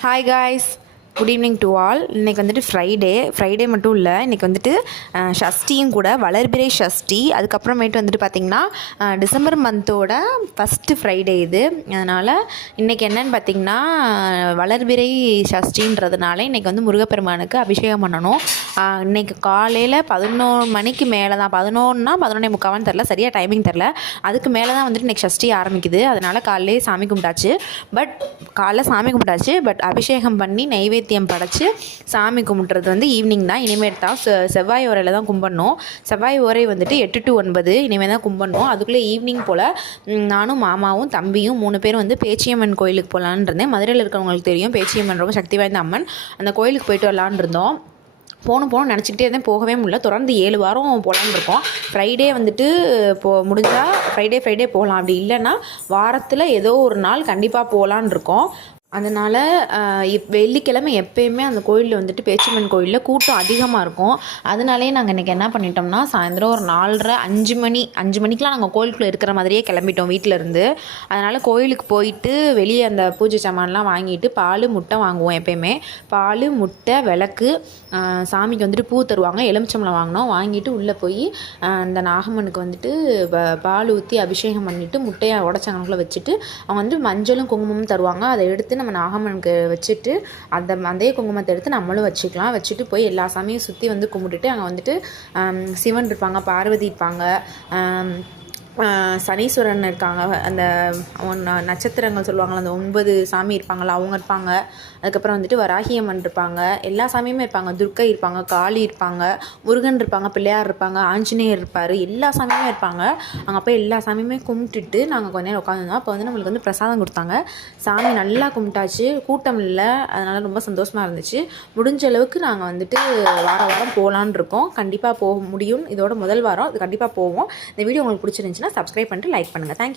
Hi guys. Good evening to all. இன்றைக்கி வந்துட்டு Friday மட்டும் இல்லை, இன்றைக்கி வந்துட்டு ஷஷ்டியும் கூட, வளர்பிறை ஷஷ்டி. அதுக்கப்புறமேட்டு வந்துட்டு பார்த்திங்கன்னா டிசம்பர் மந்தோட ஃபஸ்ட்டு ஃப்ரைடே இது. அதனால் இன்றைக்கி என்னென்னு பார்த்திங்கன்னா வளர்பிறை ஷஷ்டின்றதுனால இன்றைக்கி வந்து முருகப்பெருமானுக்கு அபிஷேகம் பண்ணணும். இன்றைக்கி காலையில் 11 மணிக்கு மேலே தான், 11னா 11:45 தெரில, சரியாக டைமிங் தெரில, அதுக்கு மேலே தான் வந்துட்டு இன்றைக்கி ஷஷ்டி ஆரம்பிக்குது. அதனால் காலையிலே சாமி கும்பிட்டாச்சு. பட் அபிஷேகம் பண்ணி நைவேத்தியம் படைச்சு சாமி கும்பிட்றது வந்து ஈவினிங் தான். இனிமேல் தான் செவ்வாய் ஓரையில் தான் கும்பிடணும். செவ்வாய் ஓரை வந்துட்டு 8 to 9 இனிமேல் தான் கும்பிடணும். அதுக்குள்ளே ஈவினிங் போல் நானும் மாமாவும் தம்பியும் 3 பேரும் வந்து பேச்சியம்மன் கோயிலுக்கு போகலான்னு இருந்தேன். மதுரையில் இருக்கிறவங்களுக்கு தெரியும், பேச்சியம்மன் ரொம்ப சக்தி வாய்ந்த அம்மன். அந்த கோயிலுக்கு போயிட்டு வரலான்னு இருந்தோம். போகணும் நினச்சிக்கிட்டே இருந்தேன், போகவே முடியல. தொடர்ந்து 7 வாரம் போகலான்னு இருக்கோம். ஃப்ரைடே வந்துட்டு முடிஞ்சால் ஃப்ரைடே போகலாம், அப்படி இல்லைன்னா வாரத்தில் ஏதோ ஒரு நாள் கண்டிப்பாக போகலான்னு இருக்கோம். அதனால் வெள்ளிக்கிழமை எப்போயுமே அந்த கோயிலில் வந்துட்டு பேச்சியம்மன் கோயிலில் கூட்டம் அதிகமாக இருக்கும். அதனாலே நாங்கள் இன்றைக்கி என்ன பண்ணிட்டோம்னா, சாயந்தரம் ஒரு 4:30 5 மணிக்கெலாம் நாங்கள் கோயிலுக்குள்ளே இருக்கிற மாதிரியே கிளம்பிட்டோம் வீட்டிலேருந்து. அதனால் கோயிலுக்கு போயிட்டு வெளியே அந்த பூஜை சாமான்லாம் வாங்கிட்டு பால் முட்டை வாங்குவோம். எப்போயுமே பால் முட்டை விளக்கு, சாமிக்கு வந்துட்டு பூ தருவாங்க, எலுமிச்சம்பழம் வாங்கிட்டு உள்ளே போய் அந்த நாகம்மனுக்கு வந்துட்டு பால் ஊற்றி அபிஷேகம் பண்ணிவிட்டு முட்டையை உடச்சங்கனுக்குள்ளே வச்சுட்டு அவங்க வந்து மஞ்சளும் குங்குமமும் தருவாங்க. அதை எடுத்து நம்ம நாகம்மனுக்கு வச்சுட்டு அதே குங்குமத்தை எடுத்து நம்மளும் வச்சுட்டு போய் எல்லா சாமியும் சுற்றி வந்து கும்பிட்டுட்டு அங்கே வந்துட்டு சிவன் இருப்பாங்க, பார்வதி இருப்பாங்க, சனீஸ்வரன் இருக்காங்க, அந்த நட்சத்திரங்கள் சொல்லுவாங்களா, அந்த 9 சாமி இருப்பாங்களா அவங்க இருப்பாங்க. அதுக்கப்புறம் வந்துட்டு வராகியம்மன் இருப்பாங்க, எல்லா சாமியுமே இருப்பாங்க, துர்க்கை இருப்பாங்க, காளி இருப்பாங்க, முருகன் இருப்பாங்க, பிள்ளையார் இருப்பாங்க, ஆஞ்சநேயர் இருப்பார், எல்லா சாமியுமே இருப்பாங்க. அங்கே போய் எல்லா சாமியுமே கும்பிட்டுட்டு நாங்கள் கொஞ்ச நேரம் உட்காந்துருந்தோம். அப்போ வந்து நம்மளுக்கு வந்து பிரசாதம் கொடுத்தாங்க. சாமி நல்லா கும்பிட்டாச்சு, கூட்டம் இல்லை, அதனால் ரொம்ப சந்தோஷமாக இருந்துச்சு. முடிஞ்ச அளவுக்கு நாங்கள் வந்துட்டு வாரம் போகலான்னு இருக்கோம். கண்டிப்பாக போக முடியும். இதோட முதல் வாரம் அது கண்டிப்பாக போவோம். இந்த வீடியோ உங்களுக்கு பிடிச்சிருந்துச்சுன்னா சப்ஸ்கிரைப் பண்ணிட்டு லைக் பண்ணுங்கள். தேங்க்யூ.